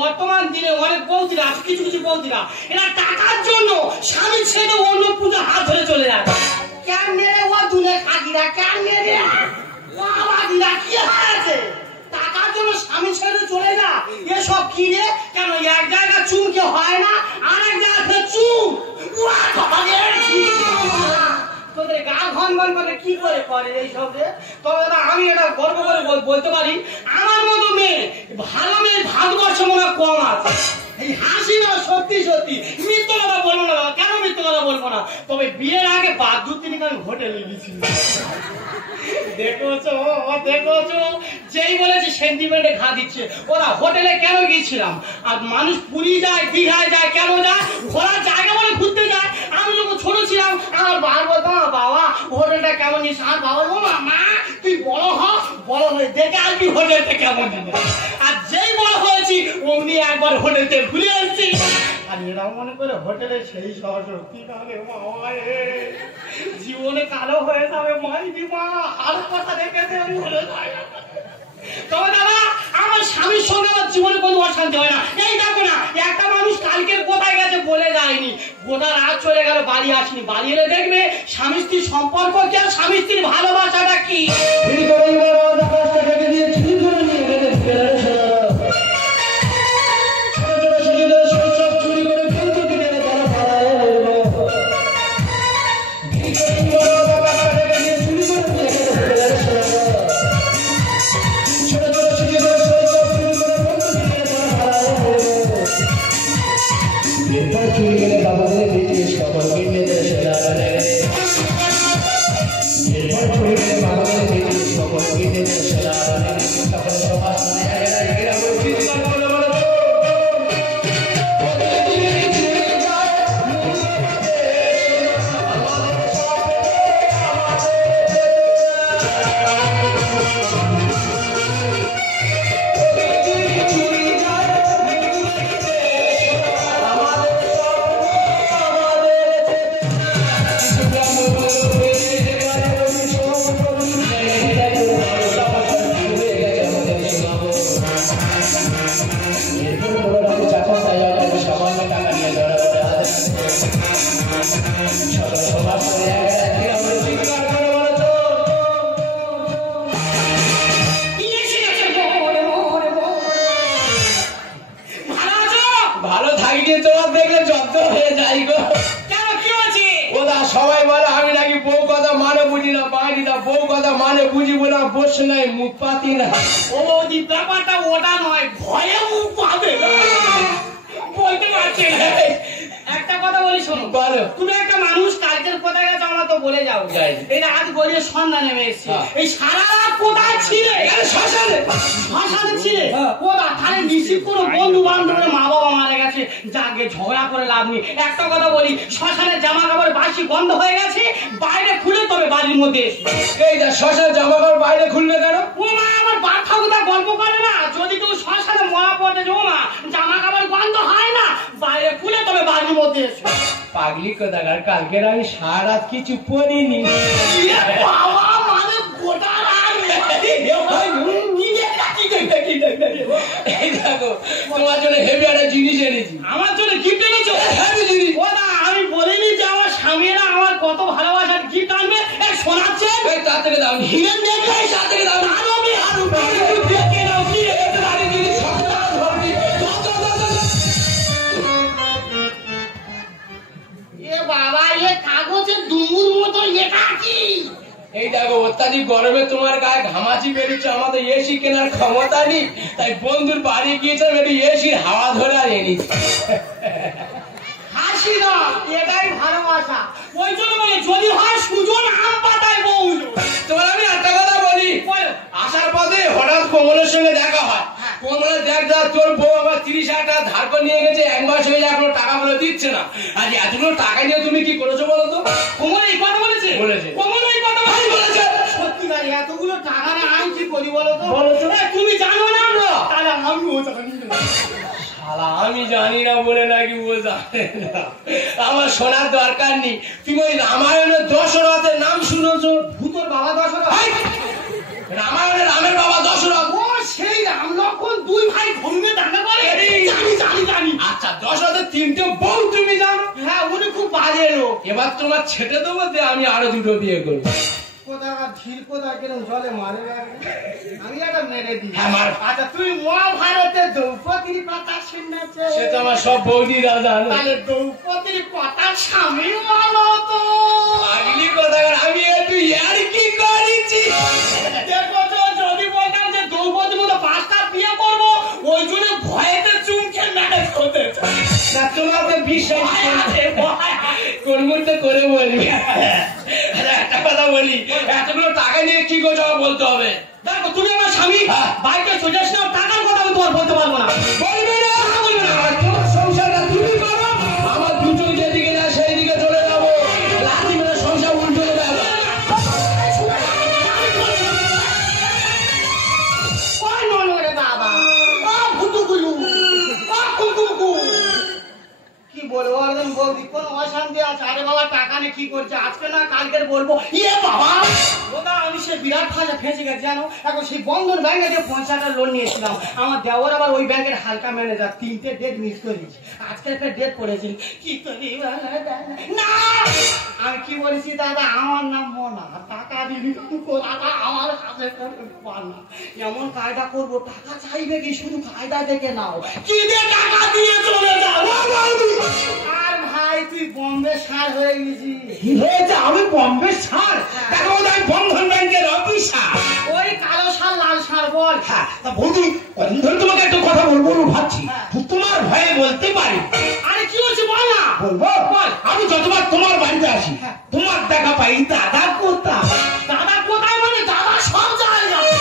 বর্তমান দিনে অনেক বৌদিরা কিছু কিছু বৌদিরা এরা টাকার জন্য স্বামী ছেড়ে অন্য পূজা হাত ধরে চলে যায়। কেন মেরে ও দুলে কাকিরা কেন মেরে ও আবাদিরা কি হয়েছে? টাকার জন্য স্বামী ছেড়ে চলে যা এসব কিনে কেন এক জায়গা চুমকে হয় না আরেক জায়গাতে চুম তোদের গা ঘন ঘন করে কি করে করে এইসব রে। তবে আমি এটা গর্ব করে বলতে পারি আমার মতো মেয়ে ভালো মেয়ে ভারতবর্ষে মনে কম আছে। এই হাসি না সত্যি সত্যি মৃত্যু কথা বলবো না। কেন মৃত্যু কথা বলবো না? তবে বিয়ের আগে 2-3 দিন আমি হোটেলে গেছিলাম। দেখোছো দেখোছো যেই বলেছে সেন্টিমেন্টে ঘা দিচ্ছে। ওরা হোটেলে কেন গিয়েছিলাম? আর মানুষ পুরী যায় দীঘায় যায় কেন যায়? ঘোরার জায়গা বলে ঘুরতে যায়। আমি যখন ছোট ছিলাম আমার বাবা বলতাম বাবা হোটেলটা কেমন নিস? আর বাবা বলবো মা তুই বড় হয়ে দেখে আসবি হোটেলটা কেমন দিবে। আর যেই বড় হয়েছি অমনি একবার হোটেলতে ঘুরে আসছি। আর এরা মনে করে হোটেলে সেই সরস্বতী জীবনে কালো হয়ে যাবে মাইদি মা আর কথা দেখেছে বলে যায়। তবে দাদা আমার স্বামীর সঙ্গে আমার জীবনে কোনো অশান্তি হয় না। এই দেখো না একটা মানুষ কালকের কোথায় গেছে বলে যায়নি, গোটা রাত চলে গেল বাড়ি আসেনি। বাড়ি এলে দেখবে স্বামী স্ত্রীর সম্পর্ক কি আর স্বামী স্ত্রীর ভালোবাসাটা কি। ব্যাপারটা ওটা নয় ভয়ে মুখ পাবে বলতে পারছি না। একটা কথা বলি শোনো, তুমি একটা মানুষ কালকের কোথায় গেছো আমরা তো বলে যাও। এই আজ গড়িয়ে সন্ধ্যা নেমে এসেছি, এই সারা রাত কোথায় ছিলে? শ্মশানে ছিলে কোথা? তাহলে নিশ্চিত কোনো বন্ধু বান্ধবের মা বাবা মারা গেছে, যাকে ঝগড়া করে লাভ নেই। একটা কথা বলি, শ্মশানের জামা কাপড় বাসি বন্ধ হয়ে গেছে, বাইরে খুলে তবে বাড়ির মধ্যে এসে। এই শ্মশানের জামা কাপড় বাইরে খুলবে কেন? ও মা আমার বাপ ঠাকুরদা গল্প করে না, যদি কেউ শ্মশানে মরা পড়তে যাও মা জামা কাপড় বন্ধ হয় না, বাইরে খুলে তবে বাড়ির মধ্যে এসে। পাগলি কোথাকার, কালকের আমি সারা রাত কিছু পড়িনি। বাবা মানে গোটা রাত দেখো তোমার জন্য হেভি একটা জিনিস এনেছি। আমার জন্য গিফট এনেছো? হেভি জিনিস। ও না আমি বলিনি যে আমার স্বামীরা আমার কত ভালোবাসার গিফট আনবে। শোনাচ্ছে তার থেকে দাও হিরেন দেখলে তার থেকে দাও দেখে নাও কি জিনিস। এ বাবা এ কাগজের দুমুর মতো এটা কি? এই দেখো অত্যাধিক গরমে তোমার গায়ে ঘামাচি বেরিয়েছে, আমাদের এসি কেনার ক্ষমতা নেই, তাই বন্ধুর বাড়ি গিয়েছিলাম একটু এসির হাওয়া ধরে আর এনেছি। হাসি না, এটাই ভালোবাসা। ওই জন্য বলে যদি হয় সুজন আম পাতায় বউ। তোমার আমি একটা কথা বলি, আসার পথে হঠাৎ কোমলের সঙ্গে দেখা হয়। কোমলে দেখ তোর বউ আবার 30,000 টাকা ধার করে নিয়ে গেছে, 1 মাস হয়ে যায় এখনো টাকাগুলো দিচ্ছে না। আর এতগুলো টাকা নিয়ে তুমি কি করেছো বলো তো? কোমল এই কথা বলেছে? বলেছে। কোমল এই কথা বলেছে? সত্যি না, এতগুলো টাকা না আমি কি করি বলো তো? তুমি জানো না? তাহলে আমি ও টাকা নিয়ে আমি জানি না বলে নাকি ও জানে না। আমার শোনার দরকার নেই। তুমি ওই রামায়ণের দশরথের নাম শুনেছো? ভূতর বাবা দশরথ? রামায়ণের রামের বাবা দশরথ। ও সেই রাম লক্ষণ 2 ভাই ঘুমিয়ে দেখা করে? জানি। আচ্ছা, দশরথের 3টে বউ তুমি জানো? হ্যাঁ, উনি খুব বাজে লোক। এবার তোমার ছেটে দেবো, আমি আরো 2টো বিয়ে করবো। জলে মারে আমি একটা মেরে দিই। আচ্ছা, তুই মহাভারতের দ্রৌপদীর কথা শুনেছ? সে তো আমার সব বৌদিরা জানো। তাহলে দ্রৌপদীর কথা স্বামী বলো তো। আগলি কথা, আমি একটু আর কি করেছি দেখো তো, যদি বলতাম যে দ্রৌপদীর মতো 5টা বিয়ে করবো, ওই জন্য ভয়েতে চুমকে ম্যানেজ করতে চাই। তোমাকে বিশ্বাস করতে করে বলবি। একটা কথা বলি, এতগুলো টাকা নিয়ে কি করছো বলতে হবে। দেখো, তুমি আমার স্বামী, বাড়িতে চলে আসলে টাকার কথা আমি তোমার বলতে পারবো না। বলবে না, তোমার সংসারটা তুমি করো, আমার দুটো যেদিকে যায় সেই দিকে চলে যাবো। লাঠি মেরে সংসার উল্টে যাবে। কি বলবো একদম বৌদি, কোন অশান্তি আছে? আরে বাবা, টাকা নিয়ে কি করছে? আজকে না কালকে বলবো। ইয়ে বাবা, ওটা আমি সে বিরাট ফাঁসে ফেঁসে গেছি জানো। এখন সেই বন্ধন ব্যাংকে যে 50 লোন নিয়েছিলাম, আমার দেওয়ার আবার ওই ব্যাংকের হালকা ম্যানেজার 3টে ডেট মিস করেছি। আজকে একটা ডেট পড়েছিল, কি করি না। আমি কি বলেছি দাদা, আমার নাম মোনা, টাকা দিবি দাদা, আমার কাছে না। এমন কায়দা করবো, টাকা চাইবে কি, শুধু কায়দা দেখে নাও, কি দিয়ে টাকা দিয়ে চলে যাও। আর ভাই, তুই বম্বে সার হয়ে গেছিস। কি হয়েছে? আমি বম্বে সার? আমি বন্ধন ব্যাংকের অফিসার। ওই কালো সার লাল সার বল। হ্যাঁ, বৌদি, কদিন ধরে তোমাকে একটা কথা বলবো ভাবছি, তোমার ভয়ে বলতে পারি। আরে কি হচ্ছে বল না। বলবো? বল। আমি যতবার তোমার বাড়িতে আসি, তোমার দেখা পাই দাদা কোথায়। দাদা কোথায় মানে? দাদা সব জায়গায়।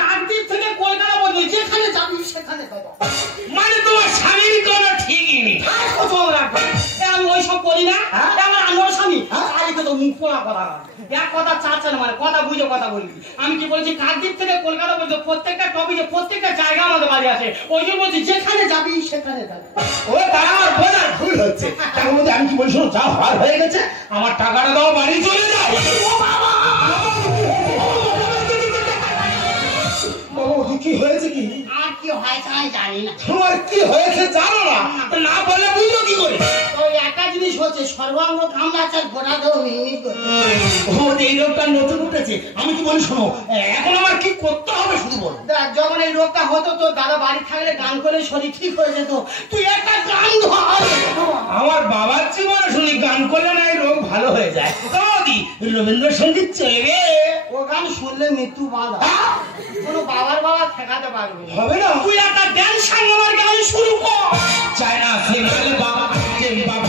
কাকদ্বীপ থেকে কলকাতা পর্যন্ত যেখানে যাবি সেখানে দাদা। মানে তোমার স্বামীর কোনো ঠিকই নেই। আমি ওইসব করি না, আমার আন্ডর স্বামী। আজকে তো মুখ পোড়া কথা, এক কথা চাচ্ছেন মানে, কথা বুঝে কথা বলবি। আমি কি বলছি, কাকদ্বীপ থেকে কলকাতা পর্যন্ত প্রত্যেকটা টপিকে প্রত্যেকটা জায়গা আমাদের বাড়ি আছে। ওই জন্য বলছি যেখানে যাবি সেখানে যাবি। ও তারা আমার বোঝার ভুল হচ্ছে। তার মধ্যে আমি কি বলছি, যা হওয়ার হয়ে গেছে, আমার টাকাটা দাও, বাড়ি চলে যাও। কি হয়েছে? কি আর কি হয়েছে আমি জানি না। তোমার কি হয়েছে জানো না? না বলে বুঝলো কি করে? ওই একটা জিনিস হচ্ছে, সর্বাঙ্গ কামড়াচ্ছে, গোটা দেহ মিনি করছে। এই রোগটা নতুন উঠেছে। আমি কি বলি শোনো, এখন আমার কি করতে হবে শুধু বল। যখন এই রোগটা হতো, তো দাদা বাড়ি থাকলে গান করে শরীর ঠিক হয়ে যেত। তুই একটা গান ধর। আমার বাবার জীবনে শুনি গান করলে না এই রোগ ভালো হয়ে যায়। রবীন্দ্রসঙ্গীত চলবে। ও গান শুনলে মৃত্যু বাধা, কোনো বাবার বাবা ঠেকাতে পারবে হবে না। তুই একটা ড্যান্স সঙ্গ আমার গান শুরু কর। চায় না সিঙ্গালে বাবা, বাবা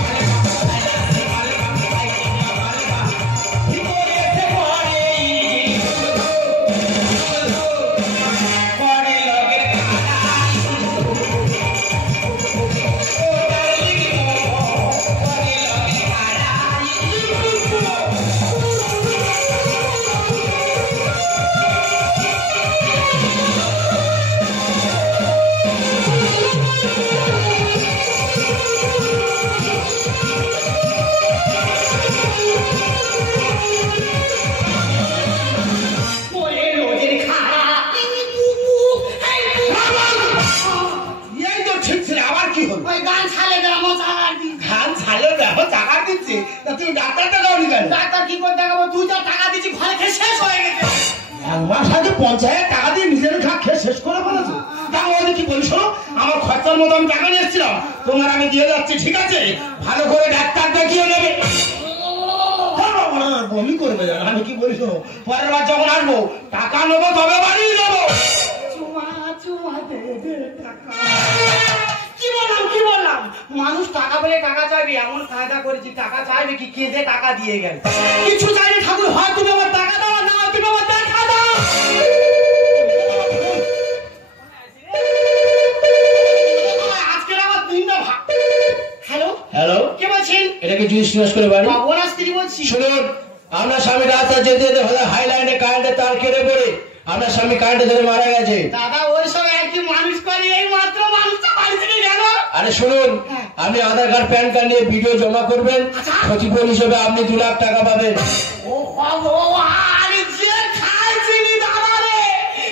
পঞ্চায়েত টাকা দিয়ে নিজের খা খেয়ে শেষ করে ফেলেছে। তাহলে কি বলি শোনো, আমার খরচার মতো আমি টাকা নিয়ে এসেছিলাম, তোমার আমি দিয়ে যাচ্ছি, ঠিক আছে? ভালো করে ডাক্তার দেখিয়ে নেবে। বমি করবে জানো। আমি কি বলি শোনো, পরের বার যখন আসবো টাকা নেবো তবে বাড়ি যাবো। কি বললাম মানুষ টাকা বলে টাকা চাইবে, এমন ফায়দা করেছি টাকা চাইবে কি কেঁদে টাকা দিয়ে গেল। কিছু চাইলে ঠাকুর হয় তুমি আমার টাকা দাও, না তুমি আমার টাকা দাও। আজকের আমার দিনটা ভাগ। হ্যালো হ্যালো, কে বলছেন? এটাকে জুস করে বাড়ি। ওনার স্ত্রী বলছি। শুনুন, আপনার স্বামী রাস্তা যেতে যেতে হাই লাইনে কারেন্টের তার কেটে পড়ে আপনার স্বামী কারেন্টে ধরে মারা গেছে। দাদা ওই সব একই মানুষ করে, এই মাত্র মানুষটা বাড়ি থেকে গেল। আরে শুনুন, আপনি আধার কার্ড প্যান কার্ড নিয়ে ভিডিও জমা করবেন, ক্ষতিপূরণ হিসেবে আপনি 2 লাখ টাকা পাবেন। ও ভগবান, যে খায় চিনি দাদা রে,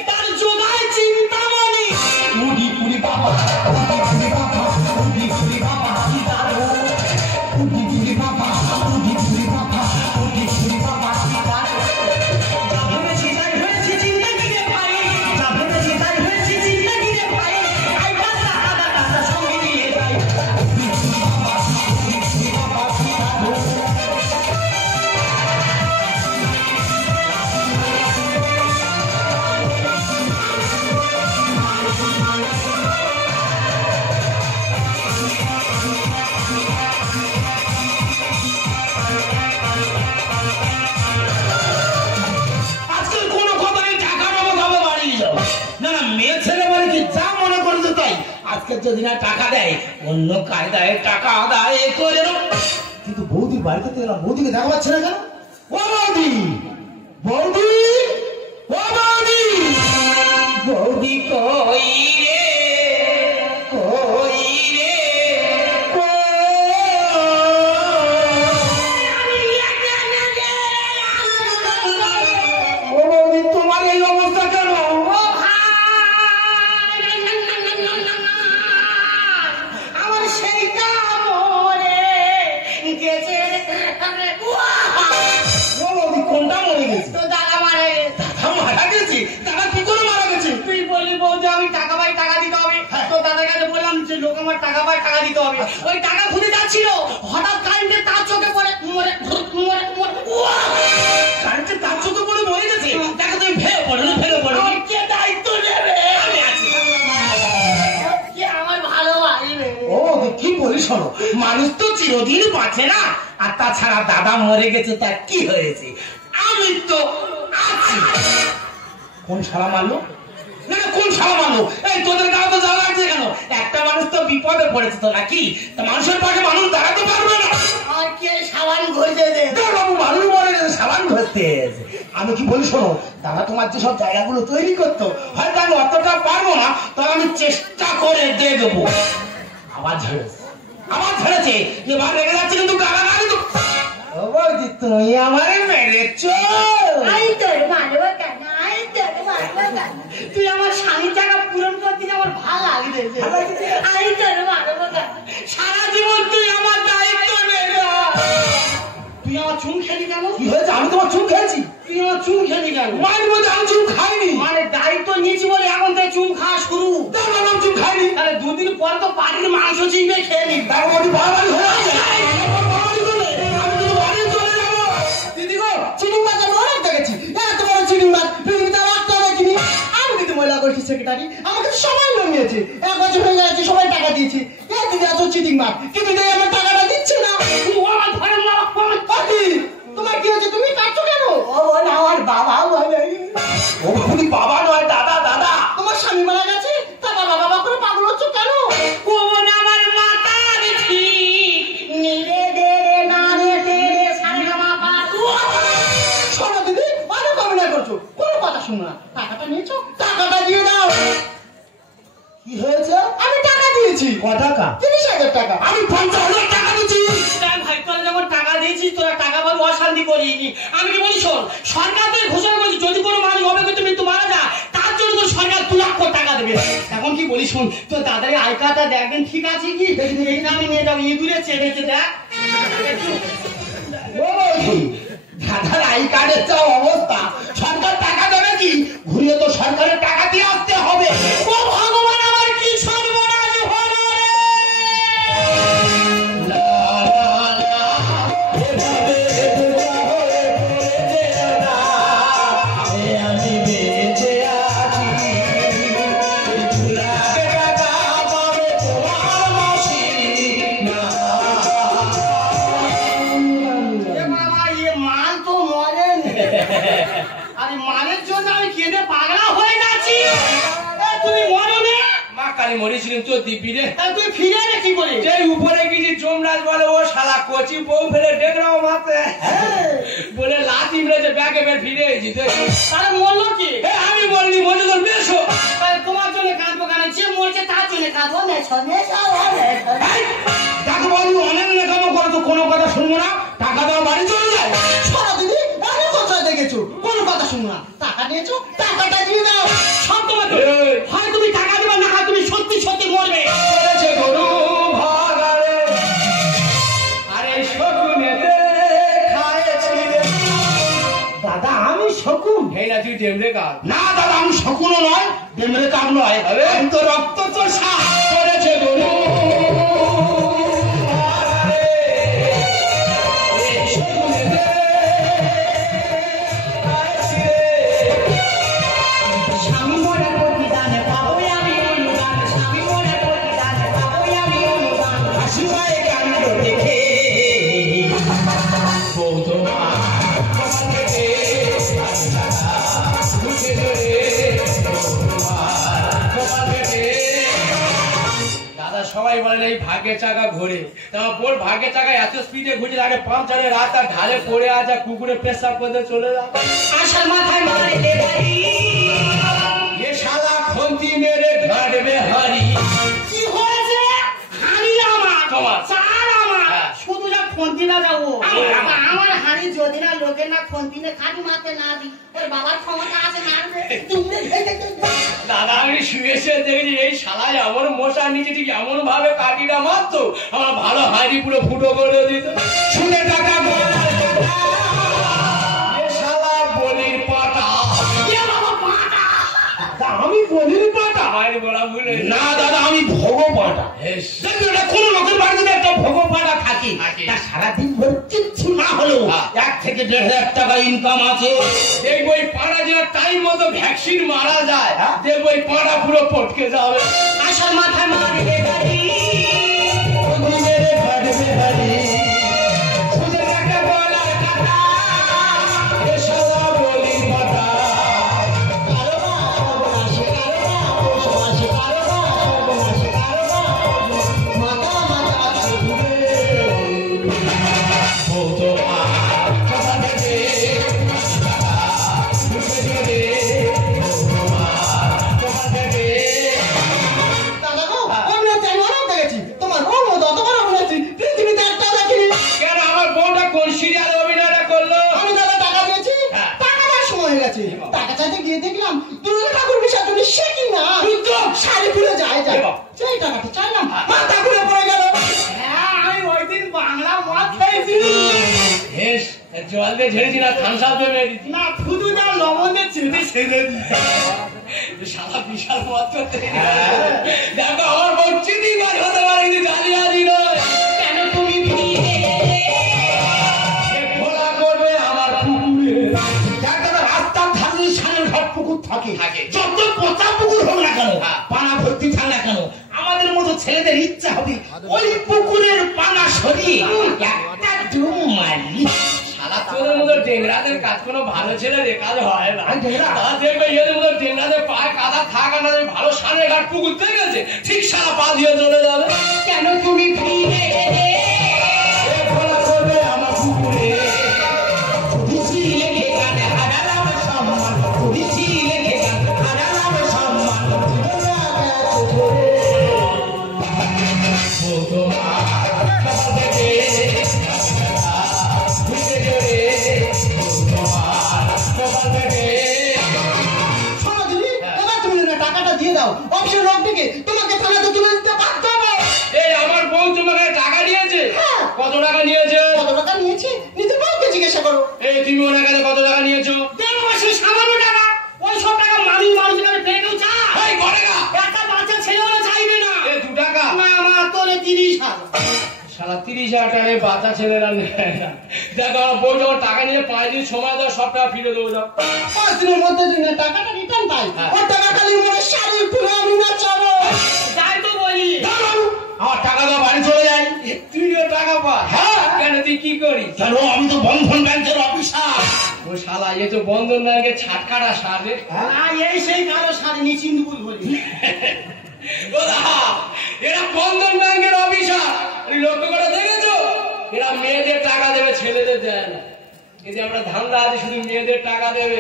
তার জোগায় চিন্তা মনি। কুড়ি কুড়ি বাবা, কুড়ি বাবা, কুড়ি কুড়ি বাবা, কি দারুণ। কুড়ি কুড়ি বাবা, কুড়ি কুড়ি বাবা, কুড়ি কুড়ি বাবা, কি দারুণ। ভেবেছি তাই হয়েছে জিন্দগি রে ভাই, ভেবেছি তাই হয়েছে জিন্দগি রে ভাই। আইবার টাকা দাদা সঙ্গে নিয়ে যাই। আজকাল কোনো কথা নেই, টাকা নেবো তবে বাড়ি যাবো। না না, মেয়ে ছেলে বলে কি যা মনে করছে তাই। আজকে যদি না টাকা দেয় অন্য কায়দায় টাকা আদায় করে নেবো। কিন্তু বৌদির বাড়িতে তো এলাম, বৌদিকে দেখা পাচ্ছে না কেন? ও বৌদি, বৌদি, ও বৌদি, বৌদি কই রে, কই রে, ও বৌদি, তোমার এই অবস্থা কেন? আমার সেইটা মরে গেছে। ও বৌদি, কোনটা মরে গেছে? তো দাদা মারা গেছে। মারা গেছে? দাদা কি করে মারা গেছে? তুই বললি বৌদি আমি টাকা পাই, টাকা দিতে হবে। তো দাদার কাছে বললাম যে লোক আমার টাকা পাই, টাকা দিতে হবে। ওই টাকা খুঁজে যাচ্ছিল, হঠাৎ কারেন্টের তার চোখে পড়ে মরে মরে মরে। কারেন্টের তার চোখে পড়ে মরে গেছে? তাকে তুমি ফেলে পড়ো না, ফেলে পড়ো। আমার কে দায়িত্ব নেবে? আমি আছি। কে আমার ভালোবাসবে? ও কি বলি শোনো, মানুষ তো চিরদিন বাঁচে না। আর তাছাড়া দাদা মরে গেছে, তার কি হয়েছে? আমি তো আছি। কোন শালা মারলো? না না, কোন শালা মারলো? এই তোদের গায়ে তো যাওয়া লাগছে কেন? একটা মানুষ তো বিপদে পড়েছে তো নাকি? তা মানুষের পাশে মানুষ দাঁড়াতে পারবে না। আর কে সাবান ঘষে দে? বাবু, মানুষ মরে গেছে, সাবান ঘষতে এসে। আমি কি বলি শোনো, দাদা তোমার যে সব জায়গাগুলো তৈরি করতো, হয়তো আমি অতটা পারবো না, তবে আমি চেষ্টা করে দেখবো। আবার ঝেড়েছে, আবার ঝেড়েছে। এবার রেগে যাচ্ছে কিন্তু গালাগালি তো। ও বৌদি, তুমি আমারে মেরেছ। আই তোর মারবো কেন? আই তোর মারবো কেন? তুই আমার স্বামীর টাকা পূরণ করতে আমার ভালো লাগছে। আই তোর মারবো কেন? সারা জীবন তুই আমার দায়িত্ব নে না। তুই আমার চুন খেলি কেন? কি হয়েছে? আমি তোমার চুন খেয়েছি? তুই আমার চুন খেলি কেন? মায়ের মধ্যে আমি চুন খাইনি। মানে দায়িত্ব নিয়েছি বলে এখন থেকে চুন খাওয়া শুরু। তারপর আমি চুন খাইনি। তাহলে দুদিন পর তো পাটির মাংস চিনবে খেয়ে নি। তারপর আমি বাড়াবাড়ি হয়ে আছে। আমি কিন্তু বাড়ি চলে যাবো। দিদি গো, চিটিং মাছ আমি অনেক দেখেছি। এত বড় চিটিং মাছ পৃথিবীতে আর একটা দেখিনি। আমি কিন্তু মহিলা গোষ্ঠীর সেক্রেটারি, আমাকে সবাই লোন নিয়েছে। 1 বছর হয়ে গেছে, সবাই টাকা দিয়েছি। এই দিদি এত চিটিং মাছ, কিন্তু দিদি আমার টাকাটা দিচ্ছে না। আমার ঘরে মা পাটি, তোমার কি হয়েছে? তুমি কাটছো কেন? ও না, আমার বাবা বলে। ও বলি, বাবা নয় দাদা, দাদা। তোমার স্বামী মারা গেছে, তা বাবা বাবা করে পাগল হচ্ছ কেন? ও না, আমার মাতার ঠিক নিরে দে রে না রে দে রে সারেগামা পা। শোনো দিদি, অনেক অভিনয় করছো, কোনো কথা শুনো না। টাকাটা নিয়েছো, টাকাটা দিয়ে দাও। কি হয়েছে? আমি টাকা দিয়েছি। ক টাকা? 30,000 টাকা। আমি 50,000 টাকা দিয়েছি। ভাই তোরা যখন টাকা দিয়েছিস, তোরা টাকা পাবো অশান্তি করিনি। আমি কি বলি শোন, সরকার থেকে ঘোষণা করেছি যদি কোনো মানুষ অবৈধ মৃত্যু মারা যায়, তার জন্য তো সরকার 2 লাখ টাকা দেবে। এখন কি বলি শোন, তো তাদের আই কার্ডটা দেখবেন ঠিক আছে কি? এইটা আমি নিয়ে যাবো, ইঁদুরে চেপেছে দেখ। ও বৌদি, দাদার আই কার্ডের যা অবস্থা, সরকার টাকা দেবে কি? ঘুরিয়ে তো সরকারের টাকা দিয়ে আসতে হবে। ও ভগবান, আমার কি সর্বনাশ হলো রে! লা লা লা, এভাবে আরে মানের জন্য আমি কেঁদে পাগলা হয়ে যাচ্ছি। তুমি মরো না? মা কালী মরেছিলেন তো দিব্যি রে। তুই ফিরে এলে কি করে? যে উপরে গেছি যমরাজ বলে ও শালা কচি বউ ফেলে ডেকরাও মারতে বলে লাথি মেরেছে ব্যাগে বের ফিরে এসেছি। তাহলে মরলো কি? আমি বলিনি মরে তোর বেশো। তোমার জন্য কাঁদবো কেন? যে মরছে তার জন্য কাঁদবো। যাকে বলি অনেক লেখামো করে তো কোনো কথা শুনবো না, টাকা দাও বাড়ি চলে যায়। সারা দিদি আমি কোথায় দেখেছো? কোনো কথা শুনবো না। টাকা দিয়েছো, টাকাটা দিয়ে দাও। সব তোমার তো। হয় তুমি টাকা দেবে, না হয় তুমি সত্যি সত্যি মরবে। বলেছে গরু ভাগারে আরে শকুনেতে খায়েছিলে। দাদা আমি শকুন? এই না তুই ডেমরে কাজ। না দাদা আমি শকুনও নয়, ডেমরে কাপ নয়, আমি তো রক্ত চোষা। বলেছে গরু স্বামী মরে প্রতিদানে পাবো আমি অনুদান। স্বামী মরে প্রতিদানে পাবো আমি অনুদান। হাসি পায়ে কাণ্ড দেখে দাদা সবাই বলেন এই ভাগ্যের চাকা ঘোরে। তোমার বোর ভাগ্যের চাকা এত স্পিডে ঘুরছে আগে পাম্পচারে রাত আর ঢালে পড়ে আছে, কুকুরে পেশাব করতে চলে যাবে। আশার মাথায় মারে লেবারি। এ শালা খন্তি মেরে ঘাটবে হারি। কি হয়েছে? হাড়ি আমার, তোমার। চার আমার। হ্যাঁ। শুধু যা খন্তি না যাবো আমার। আমার হাড়ি যদি না লোকের না খন্তিনে খাটি মারতে না দি, ওর বাবার ক্ষমতা আছে মারবে। তুমি দাদা আমি শুয়েছে দেখেছি এই শালায় এমন মশা নিচে ঠিক এমন ভাবে কাটিটা মারতো আমার ভালো হাঁড়ি পুরো ফুটো করে দিত। শুনে টাকা বলার কথা। এ শালা বলির পাটা। আমি বলির পাটা? হাঁড়ি বলা ভুলে না দাদা আমি ভোগ পাটা। হেস। দেখো এটা কোন লোকের বাড়িতে একটা ভোগ পাটা থাকে, থাকে। তা সারাদিন ভোর কিচ্ছু না হলেও হ্যাঁ। 1 থেকে 1.5 টাকা ইনকাম আছে। দেখবো এই পাড়া যে টাইম মতো ভ্যাকসিন মারা যায়, হ্যাঁ। দেখবো এই পাড়া পুরো পটকে যাবে। আশার মাথায় মারে লেবারি। খন্তি মেরে ঘাটবে হারি। শুনে টাকা বলার কথা। এ শালা বলির পাটা। কেন আমার বউটা কোন সিরিয়ালে অভিনয়টা করলো? টাকা চাইতে গিয়ে দেখলাম দুর্গা ঠাকুর বিসর্জন সে কি না শাড়ি খুলে যায় সেই টাকাটা চাইলাম মাথা খুলে পড়ে গেল। হ্যাঁ আমি ওই দিন বাংলা মদ খেয়েছি। হেস, জল দিয়ে ঝেড়েছি না থামস আপ দিয়ে মেরেছি? না শুধু না লবণ দিয়ে ছেড়ে ছেড়ে শালা বিশাল মত করতে। দেখো আমার বউ চিনিবার হতে পারে কিন্তু জালিয়াতি নয়। কেন তুমি ফিরে সে খোলা করবে আমার পুকুরে। রাস্তার ধারে সামনে সব পুকুর থাকে, থাকে। যত পচা পুকুর হোক না কেন, হ্যাঁ। পানা ভর্তি থাক না কেন, আমাদের মতো ছেলেদের ইচ্ছা হবে ওই পুকুরের পানা সরিয়ে একটা ডুব মারি। শালা তোদের মতো ডেংরাদের কাজ কোনো ভালো ছেলে রে কাজ হয় না। আর ডেংরা? তা দেখবে এদের মতো ডেংরাদের পায়ে কাদা থাকা না ভালো সামনে ঘাট পুকুর দেখেছে ঠিক শালা পা দিয়ে চলে যাবে। কেন তুমি ফিরে এ খোলা করবে আমার পুকুরে। পুলিশি লেগে গানে হারালাম সম্মান, পুলিশি লেগে গানে হারালাম সম্মান। ও তোমার কথা থেকে ঘুরে জোরে, ও তোমার কথা থেকে। শোনো দিদি এবার তুমি না টাকাটা দিয়ে দাও। অফিসের লোক থেকে তোমাকে থানাতে তুলে দিতে বাধ্য হবে। এই আমার বউ তোমাকে টাকা দিয়েছে? হ্যাঁ। কত টাকা নিয়েছে? কত টাকা নিয়েছি নিজের বউকে জিজ্ঞাসা করো। এই তুমি ওনার কাছে কত টাকা নিয়েছো? দেড় মাসে সামান্য টাকা। ওই সব টাকা মানুষের কাছে ফেলে কেউ চায়? এই গড়েগা একটা বাচ্চা ছেলে হলে চাইবে না। এ 2 টাকা না আমার তোরে 30,000। শালা 30,000 টাকায় বাচ্চা ছেলেরা নেয় না। দেখো আমার বউ যখন টাকা নিয়ে 5 দিন সময় দাও সব টাকা ফিরে দেবো যাও। 5 দিনের মধ্যে যদি না টাকাটা রিটার্ন পাই হ্যাঁ। ওর টাকা খালি মনে শাড়ি পুরো আমি না চাবো। যাই তো বলি আমার টাকা দাও বাড়ি চলে যাই। তুইও টাকা পা? হ্যাঁ। কেন তুই কি করিস? কেন আমি তো বন্ধন ব্যাংকের অফিসার। ও ও শালা এ তো বন্ধন ব্যাংকের ছাটকাটা সার রে। এই সেই কালো সার নিচিন দুপুর বলি এরা বন্ধন ব্যাংকের অফিসার, লক্ষ্য করে দেখেছো? এরা মেয়েদের টাকা দেবে, ছেলেদের দেয় না। এই যে আমরা ধান্দা আছে শুধু মেয়েদের টাকা দেবে,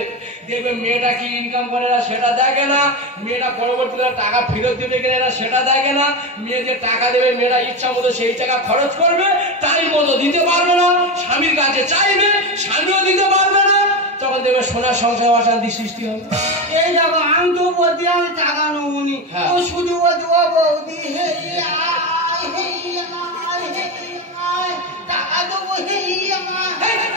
দেখবে মেয়েটা কি ইনকাম করে না সেটা দেখে না, মেয়েটা পরবর্তীতে টাকা ফেরত দেবে কিনা সেটা দেখে না। মেয়েদের টাকা দেবে, মেয়েরা ইচ্ছা মতো সেই টাকা খরচ করবে, টাইম মতো দিতে পারবে না, স্বামীর কাছে চাইবে, স্বামীও দিতে পারবে না, তখন দেখবে সোনার সংসার অশান্তি সৃষ্টি হবে। এই দেখো আমি তো বলছি আমি টাকা নেবনি, ও শুধু বলছি ও বৌদি টাকা দেবো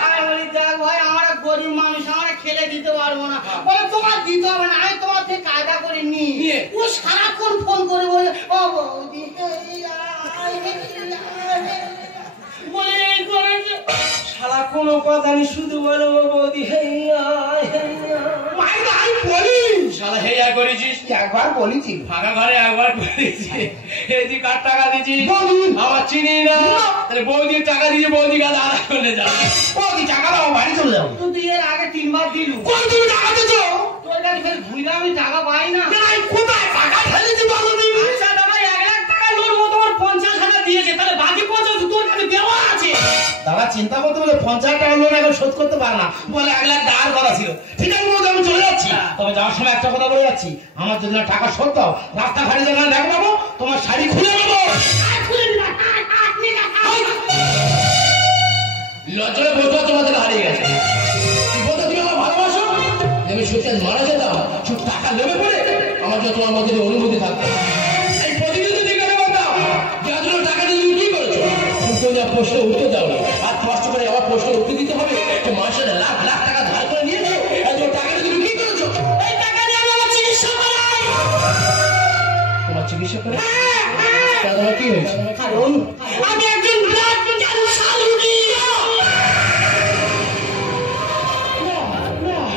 আমি বলি দেখ ভাই আমরা গরিব মানুষ, আমরা খেলে দিতে পারবো না। বলে তোমার দিতে হবে না, আমি তোমার থেকে কায়দা করে নি। ও সারাক্ষণ ফোন করে বলে ও বৌদি বলে এই করেছে, সারা কোনো কথা নেই, শুধু বলো ও বৌদি আমি বলি শালা হেয়া করেছিস, একবার বলেছি ফাঁকা ঘরে একবার করেছি, এই তুই কার টাকা দিচ্ছিস আমার চিনি না, তাহলে বৌদির টাকা দিয়ে বৌদি কাজ আলাদা করে যাবে। বৌদি টাকা দাও, বাড়ি চলে যাবো। তুই এর আগে 3 বার দিলু, তুমি টাকা দিচ্ছ? তোর কাছে ফের ঘুরে আমি টাকা পাই না। কোথায় টাকা ফেলেছি বলো তুমি? আচ্ছা দাদা 1 লাখ টাকা লোন ও তোমার 50,000 দিয়েছে, তাহলে বাকি 50 তোর কাছে দেওয়া আছে। দাদা চিন্তা করতে বলে 50 টাকা লোন এখন শোধ করতে পারে না, বলে 1 লাখ টাকার কথা ছিল। ঠিক আছে বৌদি আমি চলে যাচ্ছি, তবে যাওয়ার সময় একটা কথা বলে যাচ্ছি, আমার যদি না টাকা শোধ দাও রাস্তাঘাটে যখন দেখ পাবো তোমার শাড়ি খুলে নেবো। লজ্জায় বোধ তোমাদের হারিয়ে গেছে। তুমি আমার ভালোবাসো, আমি সত্যি মারা যেতাম, শুধু টাকা নেবে পড়ে আমার যত তোমার মধ্যে অনুভূতি থাকতো। এই প্রতিনিধি দিকে কথা যতগুলো টাকা দিয়ে তুমি কি করেছো? তুমি প্রশ্ন উত্তর দাও না, আর কষ্ট করে আমার প্রশ্ন উত্তর দিতে হবে। মাসে লাখ লাখ টাকা ধার করে নিয়েছো, এত টাকা দিয়ে তুমি কি করেছো? এই টাকা দিয়ে আমি আমার চিকিৎসা করাই। তোমার চিকিৎসা করে তোমার কি হয়েছে? কারণ আমি একজন ব্লাড ক্যান্সার রোগী।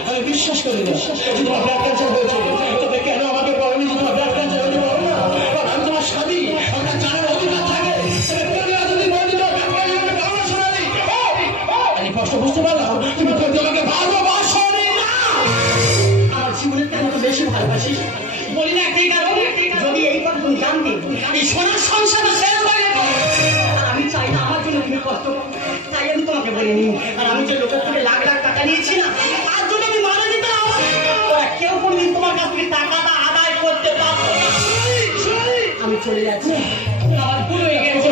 আমি বিশ্বাস করি না তোমার ব্লাড ক্যান্সার হয়েছে, তবে কেন আমাকে বলেনি যে তোমার ব্লাড ক্যান্সার হতে পারো না? আমি তোমার স্বামী, আমার জানার অধিকার থাকে। আমি কষ্ট বুঝতে পারলাম, তুমি আমাকে ভালোবাসো না। আমার জীবনের কেন তো বেশি ভালোবাসিস বলি না, একটাই কারণ, যদি এইবার তুমি জানতে এই সোনার সংসার শেষ হয়ে যেত। আমি চাই না আমার জন্য তুমি কষ্ট করো, তাই আমি তোমাকে বলিনি। আর আমি যে লোকের থেকে লাখ লাখ টাকা নিয়েছি না, তার জন্য আমি মারা দিতাম, ওরা কেউ কোনদিন তোমার কাছ থেকে টাকাটা আদায় করতে পারতো না। আমি চলে যাচ্ছি, আমার ভুল হয়ে গেছে।